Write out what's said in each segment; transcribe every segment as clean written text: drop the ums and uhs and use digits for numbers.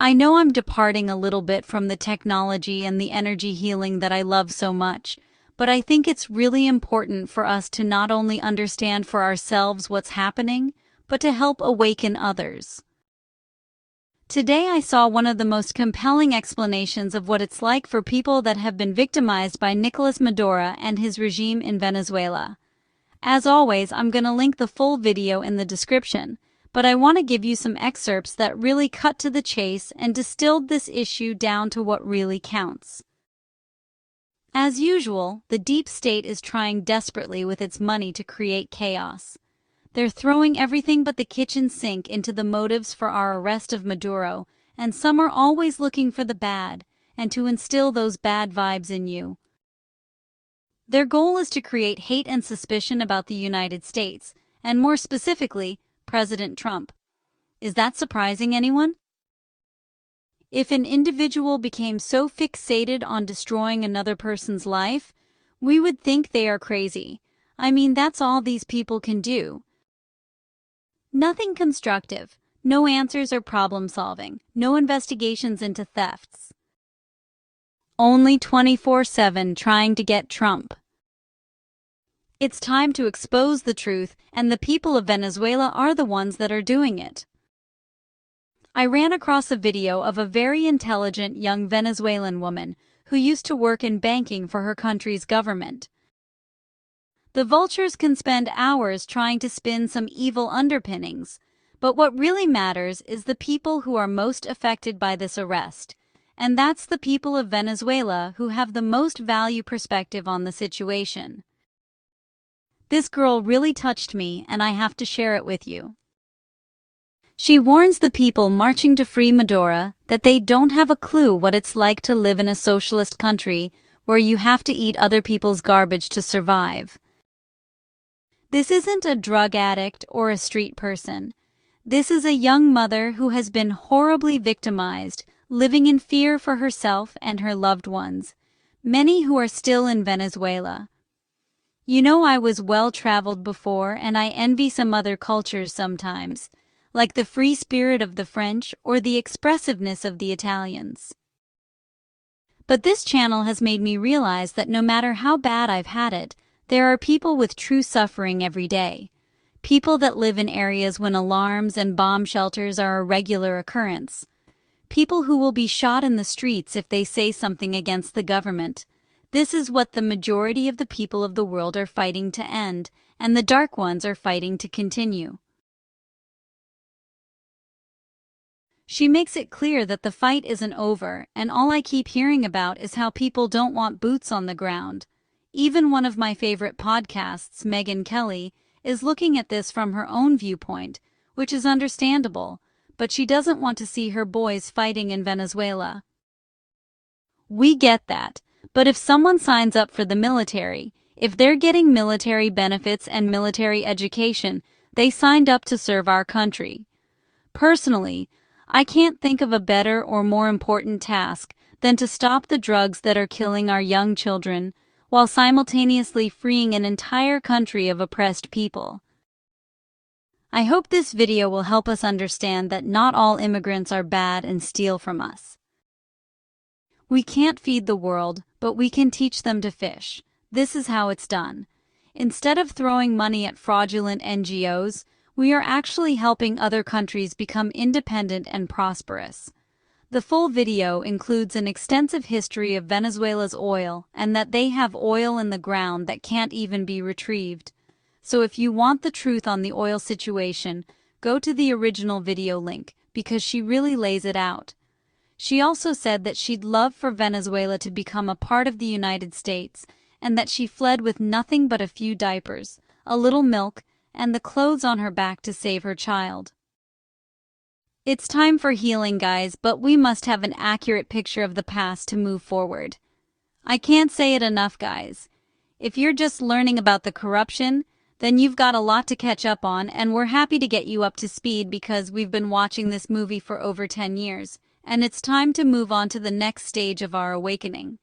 I know I'm departing a little bit from the technology and the energy healing that I love so much, but I think it's really important for us to not only understand for ourselves what's happening, but to help awaken others. Today I saw one of the most compelling explanations of what it's like for people that have been victimized by Nicolas Maduro and his regime in Venezuela. As always, I'm gonna link the full video in the description, but I want to give you some excerpts that really cut to the chase and distilled this issue down to what really counts. As usual, the deep state is trying desperately with its money to create chaos. They're throwing everything but the kitchen sink into the motives for our arrest of Maduro, and some are always looking for the bad, and to instill those bad vibes in you. Their goal is to create hate and suspicion about the United States, and more specifically, President Trump. Is that surprising anyone? If an individual became so fixated on destroying another person's life, we would think they are crazy. I mean, that's all these people can do. Nothing constructive, no answers or problem solving, no investigations into thefts. Only 24/7 trying to get Trump. It's time to expose the truth, and the people of Venezuela are the ones that are doing it. I ran across a video of a very intelligent young Venezuelan woman who used to work in banking for her country's government. The vultures can spend hours trying to spin some evil underpinnings, but what really matters is the people who are most affected by this arrest, and that's the people of Venezuela who have the most value perspective on the situation. This girl really touched me, and I have to share it with you. She warns the people marching to free Maduro that they don't have a clue what it's like to live in a socialist country where you have to eat other people's garbage to survive. This isn't a drug addict or a street person. This is a young mother who has been horribly victimized, living in fear for herself and her loved ones, many who are still in Venezuela. You know, I was well-traveled before, and I envy some other cultures sometimes, like the free spirit of the French or the expressiveness of the Italians. But this channel has made me realize that no matter how bad I've had it, there are people with true suffering every day. People that live in areas when alarms and bomb shelters are a regular occurrence. People who will be shot in the streets if they say something against the government. This is what the majority of the people of the world are fighting to end, and the dark ones are fighting to continue. She makes it clear that the fight isn't over, and all I keep hearing about is how people don't want boots on the ground. Even one of my favorite podcasts, Megyn Kelly, is looking at this from her own viewpoint, which is understandable, but she doesn't want to see her boys fighting in Venezuela. We get that. But if someone signs up for the military, if they're getting military benefits and military education, they signed up to serve our country. Personally, I can't think of a better or more important task than to stop the drugs that are killing our young children, while simultaneously freeing an entire country of oppressed people. I hope this video will help us understand that not all immigrants are bad and steal from us. We can't feed the world, but we can teach them to fish. This is how it's done. Instead of throwing money at fraudulent NGOs, we are actually helping other countries become independent and prosperous. The full video includes an extensive history of Venezuela's oil and that they have oil in the ground that can't even be retrieved. So if you want the truth on the oil situation, go to the original video link, because she really lays it out. She also said that she'd love for Venezuela to become a part of the United States, and that she fled with nothing but a few diapers, a little milk, and the clothes on her back to save her child. It's time for healing, guys, but we must have an accurate picture of the past to move forward. I can't say it enough, guys. If you're just learning about the corruption, then you've got a lot to catch up on, and we're happy to get you up to speed because we've been watching this movie for over 10 years. And it's time to move on to the next stage of our awakening.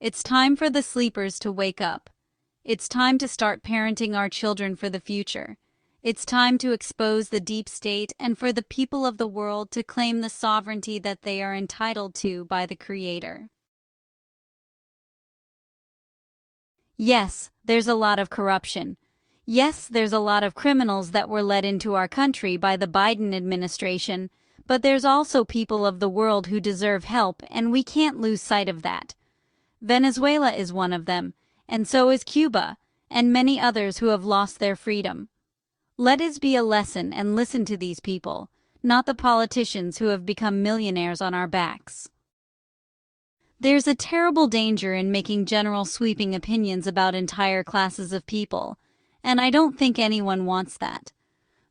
It's time for the sleepers to wake up. It's time to start parenting our children for the future. It's time to expose the deep state and for the people of the world to claim the sovereignty that they are entitled to by the Creator. Yes, there's a lot of corruption. Yes, there's a lot of criminals that were let into our country by the Biden administration, but there's also people of the world who deserve help, and we can't lose sight of that. Venezuela is one of them, and so is Cuba, and many others who have lost their freedom. Let it be a lesson and listen to these people, not the politicians who have become millionaires on our backs. There's a terrible danger in making general sweeping opinions about entire classes of people, and I don't think anyone wants that.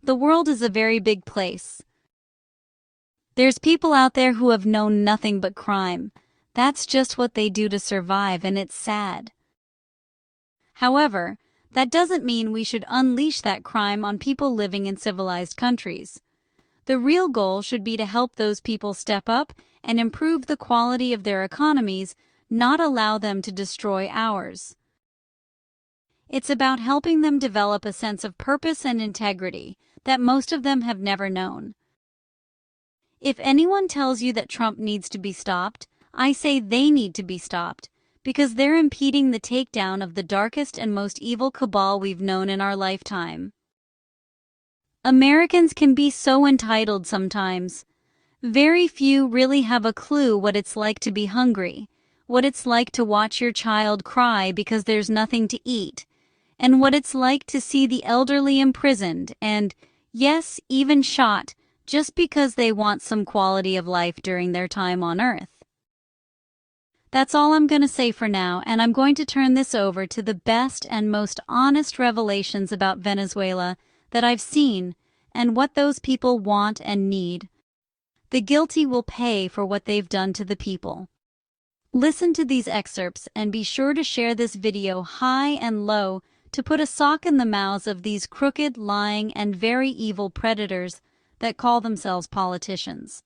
The world is a very big place. There's people out there who have known nothing but crime. That's just what they do to survive, and it's sad. However, that doesn't mean we should unleash that crime on people living in civilized countries. The real goal should be to help those people step up and improve the quality of their economies, not allow them to destroy ours. It's about helping them develop a sense of purpose and integrity that most of them have never known. If anyone tells you that Trump needs to be stopped, I say they need to be stopped, because they're impeding the takedown of the darkest and most evil cabal we've known in our lifetime. Americans can be so entitled sometimes. Very few really have a clue what it's like to be hungry, what it's like to watch your child cry because there's nothing to eat, and what it's like to see the elderly imprisoned and, yes, even shot, just because they want some quality of life during their time on Earth. That's all I'm going to say for now, and I'm going to turn this over to the best and most honest revelations about Venezuela that I've seen and what those people want and need. The guilty will pay for what they've done to the people. Listen to these excerpts and be sure to share this video high and low to put a sock in the mouths of these crooked, lying, and very evil predators that call themselves politicians.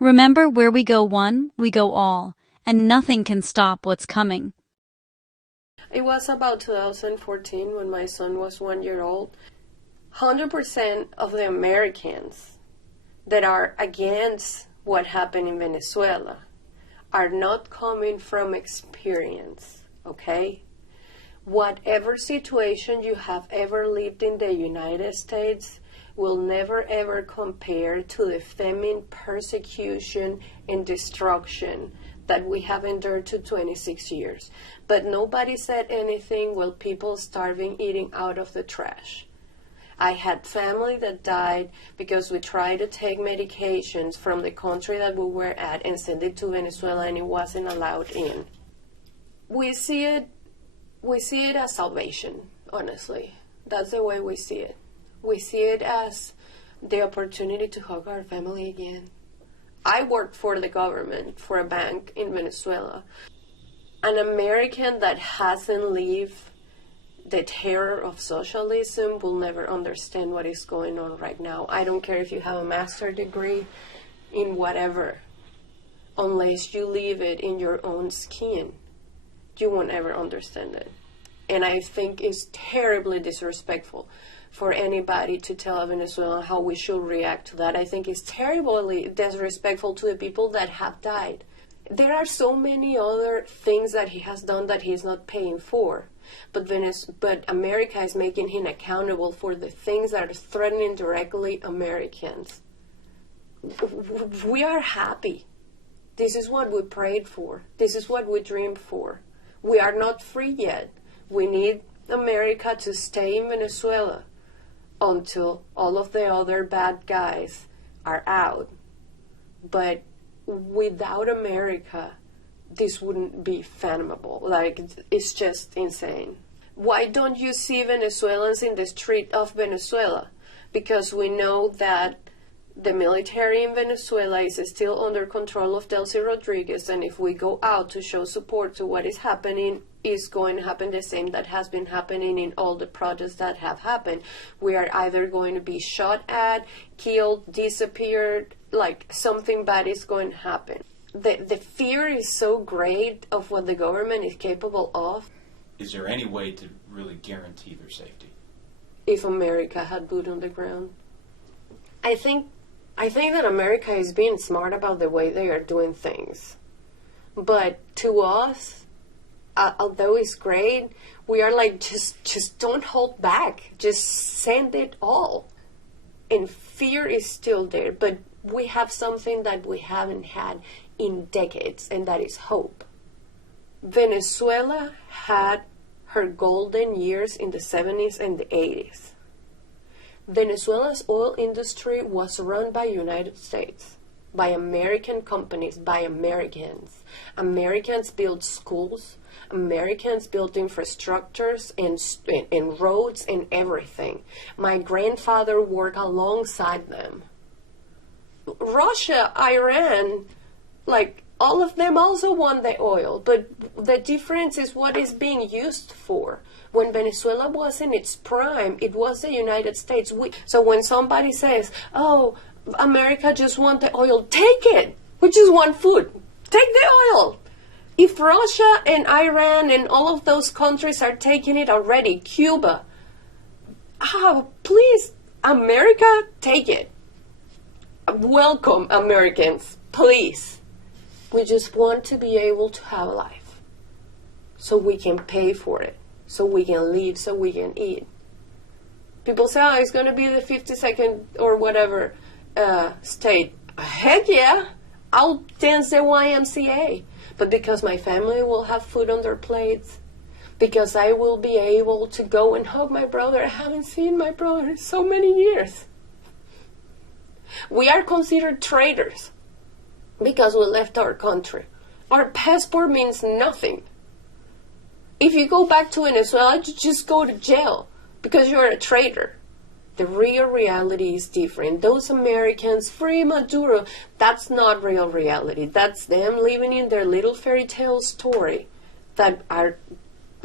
Remember, where we go one, we go all, and nothing can stop what's coming. It was about 2014 when my son was 1 year old. 100% of the Americans that are against what happened in Venezuela are not coming from experience, okay? Whatever situation you have ever lived in the United States will never ever compare to the famine, persecution, and destruction that we have endured to 26 years. But nobody said anything while people starving, eating out of the trash. I had family that died because we tried to take medications from the country that we were at and send it to Venezuela, and it wasn't allowed in. We see it as salvation, honestly. That's the way we see it. We see it as the opportunity to hug our family again. I worked for the government, for a bank in Venezuela. An American that hasn't lived the terror of socialism will never understand what is going on right now. I don't care if you have a master's degree in whatever. Unless you live it in your own skin, you won't ever understand it. And I think it's terribly disrespectful for anybody to tell a Venezuelan how we should react to that. I think it's terribly disrespectful to the people that have died. There are so many other things that he has done that he's not paying for. But America is making him accountable for the things that are threatening directly Americans. We are happy. This is what we prayed for. This is what we dreamed for. We are not free yet. We need America to stay in Venezuela until all of the other bad guys are out. But without America, this wouldn't be fathomable. Like, it's just insane. Why don't you see Venezuelans in the street of Venezuela? Because we know that the military in Venezuela is still under control of Delcy Rodriguez, and if we go out to show support to what is happening, is going to happen the same that has been happening in all the protests that have happened. We are either going to be shot at, killed, disappeared, like something bad is going to happen. The fear is so great of what the government is capable of. Is there any way to really guarantee their safety? if America had boot on the ground. I think that America is being smart about the way they are doing things. But to us, although it's great, we are like, just don't hold back. Just send it all. And fear is still there, but we have something that we haven't had in decades, and that is hope. Venezuela had her golden years in the 70s and the 80s. Venezuela's oil industry was run by United States, by American companies, by Americans. Americans built schools, Americans built infrastructures and roads and everything. My grandfather worked alongside them. Russia, Iran, like all of them also want the oil, but the difference is what is being used for. When Venezuela was in its prime, it was the United States. So when somebody says, oh, America just wants the oil, take it. We just want food. Take the oil. If Russia and Iran and all of those countries are taking it already, Cuba, please, America, take it. Welcome, Americans, please. We just want to be able to have a life so we can pay for it, so we can live, so we can eat. People say, oh, it's going to be the 52nd or whatever state. Heck yeah, I'll dance the YMCA. But because my family will have food on their plates, because I will be able to go and hug my brother. I haven't seen my brother in so many years. We are considered traitors because we left our country. Our passport means nothing. If you go back to Venezuela, you just go to jail because you're a traitor. The real reality is different. Those Americans, free Maduro, that's not real reality. That's them living in their little fairy tale story that are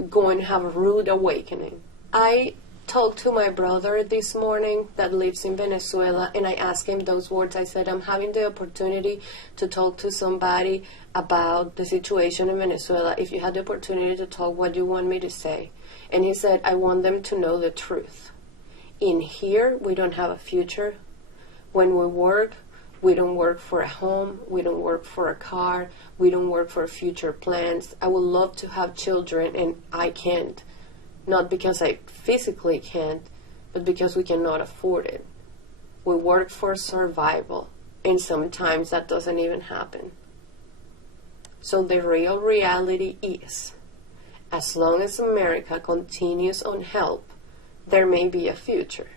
going to have a rude awakening. I talked to my brother this morning that lives in Venezuela, and I asked him those words. I said, I'm having the opportunity to talk to somebody about the situation in Venezuela. If you had the opportunity to talk, what do you want me to say? And he said, I want them to know the truth. In here, we don't have a future. When we work, we don't work for a home. We don't work for a car. We don't work for future plans. I would love to have children, and I can't. Not because I physically can't, but because we cannot afford it. We work for survival, and sometimes that doesn't even happen. So the real reality is, as long as America continues on help, there may be a future.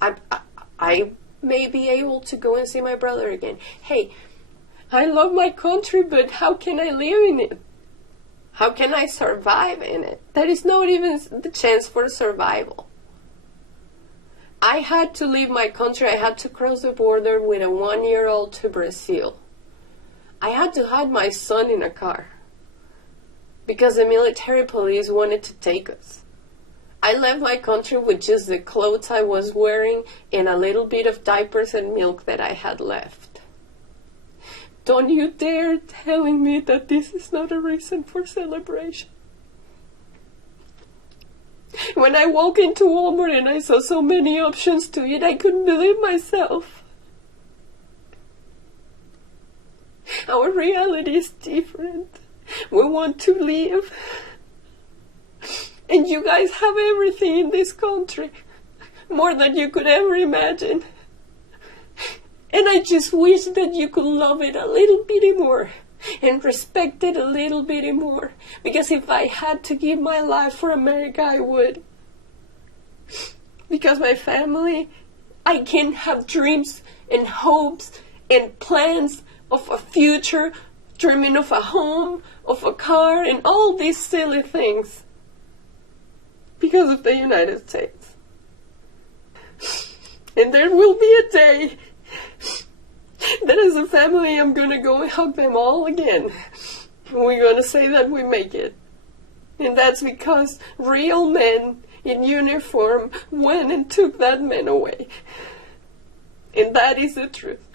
I may be able to go and see my brother again. Hey, I love my country, but how can I live in it? How can I survive in it? There is not even the chance for survival. I had to leave my country. I had to cross the border with a 1-year-old to Brazil. I had to hide my son in a car because the military police wanted to take us. I left my country with just the clothes I was wearing and a little bit of diapers and milk that I had left. Don't you dare telling me that this is not a reason for celebration. When I walked into Walmart and I saw so many options to eat, I couldn't believe myself. Our reality is different. We want to live. And you guys have everything in this country, more than you could ever imagine. And I just wish that you could love it a little bit more and respect it a little bit more. Because if I had to give my life for America, I would. Because my family, I can have dreams and hopes and plans of a future, dreaming of a home, of a car, and all these silly things. Because of the United States. And there will be a day that as a family I'm gonna go and hug them all again. We're gonna say that we make it. And that's because real men in uniform went and took that man away. And that is the truth.